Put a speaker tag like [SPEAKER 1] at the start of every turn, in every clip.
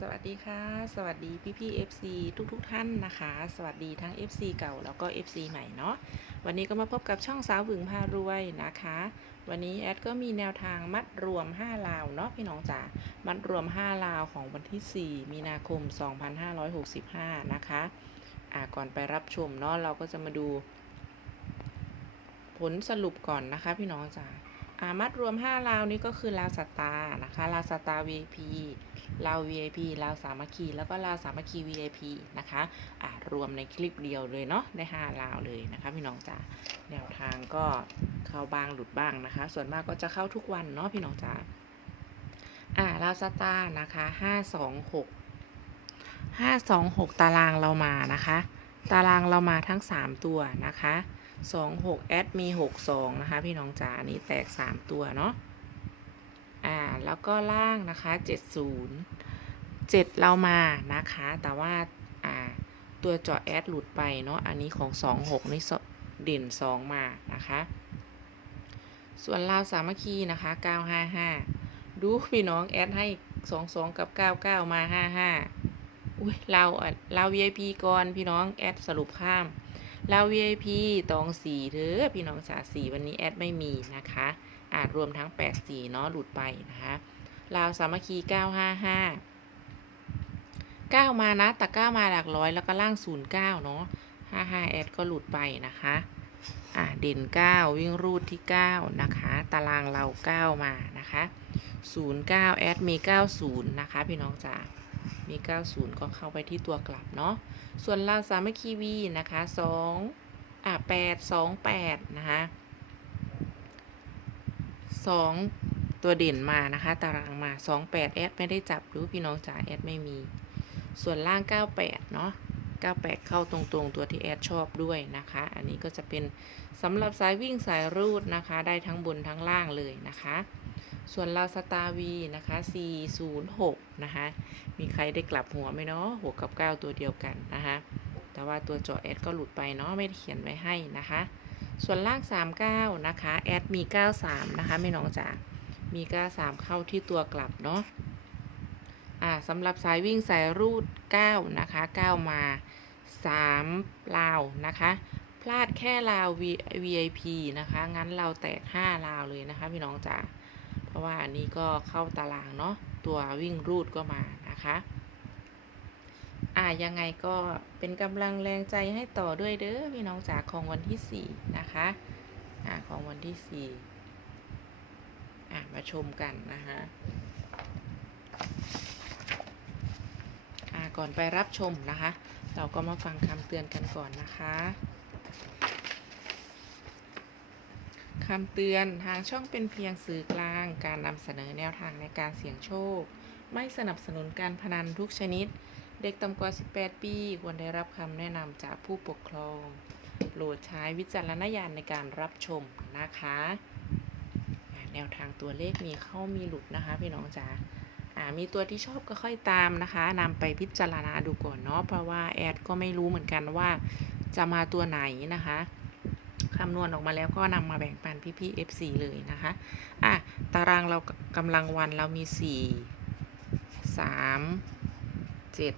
[SPEAKER 1] สวัสดีค่ะ สวัสดีพี่พี่ FC ทุกทุกท่านนะคะ สวัสดีทั้ง FC เก่าแล้วก็ FC ใหม่เนาะวันนี้ก็มาพบกับช่องสาวหวึงพารวยนะคะ วันนี้แอดก็มีแนวทางมัดรวม 5 ลาวเนาะพี่น้องจ๋ามัดรวม 5 ลาวของวันที่ 4 มีนาคม 2565 นะคะอ่าก่อนไปรับชมเนาะเราก็จะมาดู ผลสรุปก่อนนะคะพี่น้องจ๋าามัดรวม5ลาวนี้ก็คือลาวสตาร์นะคะลาวสตาร์ VIP ลาว VIP ลาวสามัคคี แล้วก็ลาวสามัคคี VIP นะคะอ่ารวมในคลิปเดียวเลยเนาะได้5ลาวเลยนะคะพี่น้องจ๋าแนวทางก็เข้าบ้างหลุดบ้างนะคะ ส่วนมากก็จะเข้าทุกวันเนาะพี่น้องจ๋าอ่าลาวสตาร์นะคะ526 526 ตารางเรามานะคะ ตารางเรามาทั้ง 3 ตัวนะคะ 26แอดมี62นะคะ พี่น้องจ๋าอันนี้แตก3ตัวเนาะอ่าแล้วก็ล่างนะคะ70 7เรามานะคะ แต่ว่าอ่าตัวเจาะแอดหลุดไปเนาะอันนี้ของ26นี่เด่น2มานะคะ ส่วนลาวสามัคคีนะคะ955ดูพี่น้องแอดให้22กับ99มา55อุ้ยเราอะเรา VIP ก่อนพี่น้องแอดสรุปข้าม เรา VIP ตองสีเถอพี่น้องจ๋าสีวันนี้แอดไม่มีนะคะ อาจรวมทั้ง8สีเนาะหลุดไปนะคะลาวสามัคคี 955 9 มานะแต่9มาหลักร้อยแล้วก็ล่าง 09 เนาะ55แอดก็หลุดไปนะคะอ่าเด่น 9 วิ่งรูดที่ 9 นะคะ ตารางเรา 9 มานะคะ 09 แอดมี 90 นะคะ พี่น้องจ๋า มี 90 ก็เข้าไปที่ตัวกลับเนาะ ส่วนลาวสามัคคีวีนะคะสองอะแปดสองแปดนะคะสองตัวเด่นมานะคะ ตารางมาสองแปดแอดไม่ได้จับหรือพี่น้องจ๋าแอดไม่มี ส่วนล่างเก้าแปดเนาะเก้าแปดเข้าตรงๆ ตัวที่แอดชอบด้วยนะคะ อันนี้ก็จะเป็นสำหรับสายวิ่งสายรูดนะคะ ได้ทั้งบนทั้งล่างเลยนะคะ ส่วนลาวสตาร์วีนะคะ 406 นะคะ มีใครได้กลับหัวไหมเนาะหัวกับ 9 ตัวเดียวกันนะคะ แต่ว่าตัวจาะแอดก็หลุดไปเนาะ ไม่ได้เขียนไว้ให้นะคะ ส่วนล่าง 39 นะคะ แอดมี 93 นะคะไม่น้องจ๋า มี 93 เข้าที่ตัวกลับเนาะ อ่าสำหรับสายวิ่งสายรูด 9 นะคะ 9 มา 3 ลาวนะคะ พลาดแค่ลาว VIP นะคะ งั้นเราแตก 5 ลาวเลยนะคะพี่น้องจ๋า ราะว่าอันนี้ก็เข้าตารางเนาะตัววิ่งรูดก็มานะคะอ่ายังไงก็เป็นกำลังแรงใจให้ต่อด้วยเด้อพี่น้องจากของวันที่ 4 นะคะอ่าของวันที่ 4อ่ามาชมกันนะคะอ่าก่อนไปรับชมนะคะ เราก็มาฟังคำเตือนกันก่อนนะคะ คำเตือนทางช่องเป็นเพียงสื่อกลาง การนำเสนอแนวทางในการเสี่ยงโชค ไม่สนับสนุนการพนันทุกชนิด เด็กต่ำกว่า 18 ปี ควรได้รับคำแนะนำจากผู้ปกครองโปรดใช้วิจารณญาณในการรับชมนะคะแนวทางตัวเลขมีเข้ามีหลุดนะคะ พี่น้องจ๋าอ่ามีตัวที่ชอบก็ค่อยตามนะคะนำไปพิจารณาดูก่อนเนาะเพราะว่าแอดก็ไม่รู้เหมือนกันว่าจะมาตัวไหนนะคะ คำนวณออกมาแล้วก็นำมาแบ่งปันพี่ๆ FC เลยนะคะ อะ ตารางเรากำลังวันเรามี 4 3 7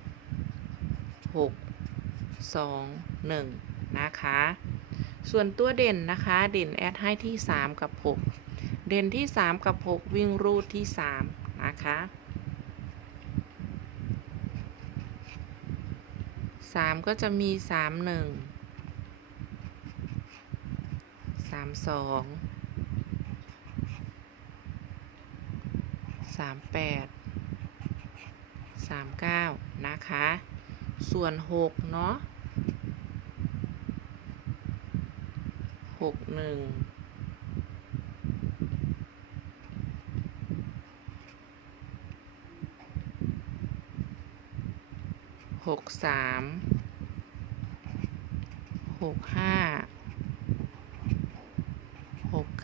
[SPEAKER 1] 6 2 1 นะคะ ส่วนตัวเด่นนะคะ เด่นแอดให้ที่ 3 กับ 6 เด่นที่ 3 กับ 6 วิ่งรูดที่ 3 นะคะ 3 ก็จะมี 3 1 สามสองสามแปดสามเก้านะคะ ส่วนหกเนาะหกหนึ่งหกสามหกห้า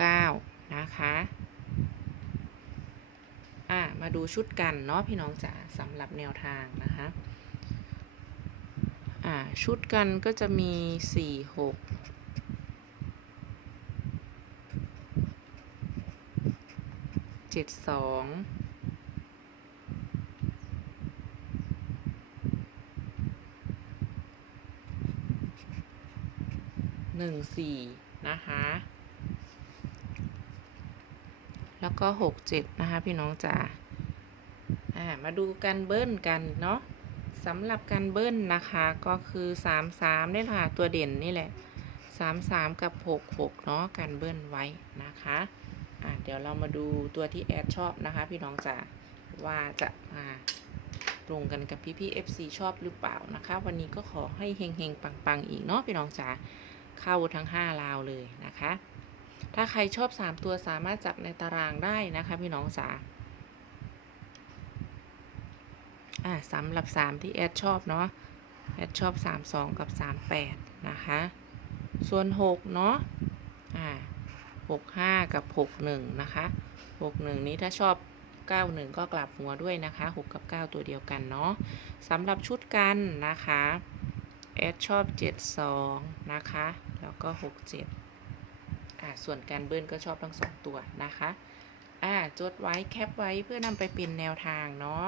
[SPEAKER 1] 9 นะคะอะมาดูชุดกันเนาะพี่น้องจ๋าสำหรับแนวทางนะคะอะชุดกันก็จะมี 4 6จ็ดสองหนึ่งสี่นะคะ ก็หกเจ็ดนะคะ พี่น้องจ๋าอ่ามาดูกันเบิ้ลกันเนาะสำหรับการเบิ้ลนะคะก็คือสามสามนี่แหละค่ะตัวเด่นนี่แหละสามสามกับหกหกเนาะการเบิ้ลไว้นะคะอ่าเดี๋ยวเรามาดูตัวที่แอดชอบนะคะ พี่น้องจ๋าว่าจะมาตรงกันกับพี่พี่ FC ชอบหรือเปล่านะคะ วันนี้ก็ขอให้เฮงเฮงปังปังๆ อีกเนาะพี่น้องจ๋าเข้าทั้ง 5 ลาวเลยนะคะ ถ้าใครชอบ 3 ตัวสามารถจับในตารางได้นะคะพี่น้องจ๋าอ่าสำหรับ 3 ที่แอดชอบเนาะแอดชอบ 3 2 กับ 3 8 นะคะ ส่วน 6 เนาะอ่า6 5 กับ 6 1 นะคะ 6 1 นี้ถ้าชอบ 9 1 ก็กลับหัวด้วยนะคะ 6 กับ 9 ตัวเดียวกันเนาะสำหรับชุดกันนะคะแอดชอบ 7 2 นะคะ แล้วก็ 6 7 อ่าส่วนการเบิ้ลก็ชอบทั้งสองตัวนะคะอ่าจดไว้แคปไว้เพื่อนำไปเป็นแนวทางเนาะ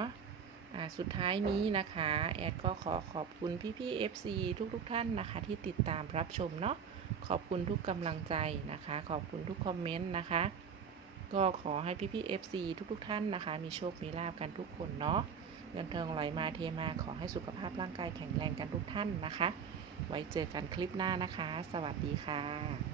[SPEAKER 1] อ่าสุดท้ายนี้นะคะ แอดก็ขอขอบคุณพี่ๆ FC ทุกๆทท่านนะคะ ที่ติดตามรับชมเนาะขอบคุณทุกกำลังใจนะคะ ขอบคุณทุกคอมเมนต์นะคะ ก็ขอให้พี่ๆ FC ทุกๆ ท่านนะคะ มีโชค มีลาบกันทุกคนเนาะเงินเทิงไหลมาเทมาขอให้สุขภาพร่างกายแข็งแรงกันทุกท่านนะคะ ไว้เจอกันคลิปหน้านะคะ สวัสดีค่ะ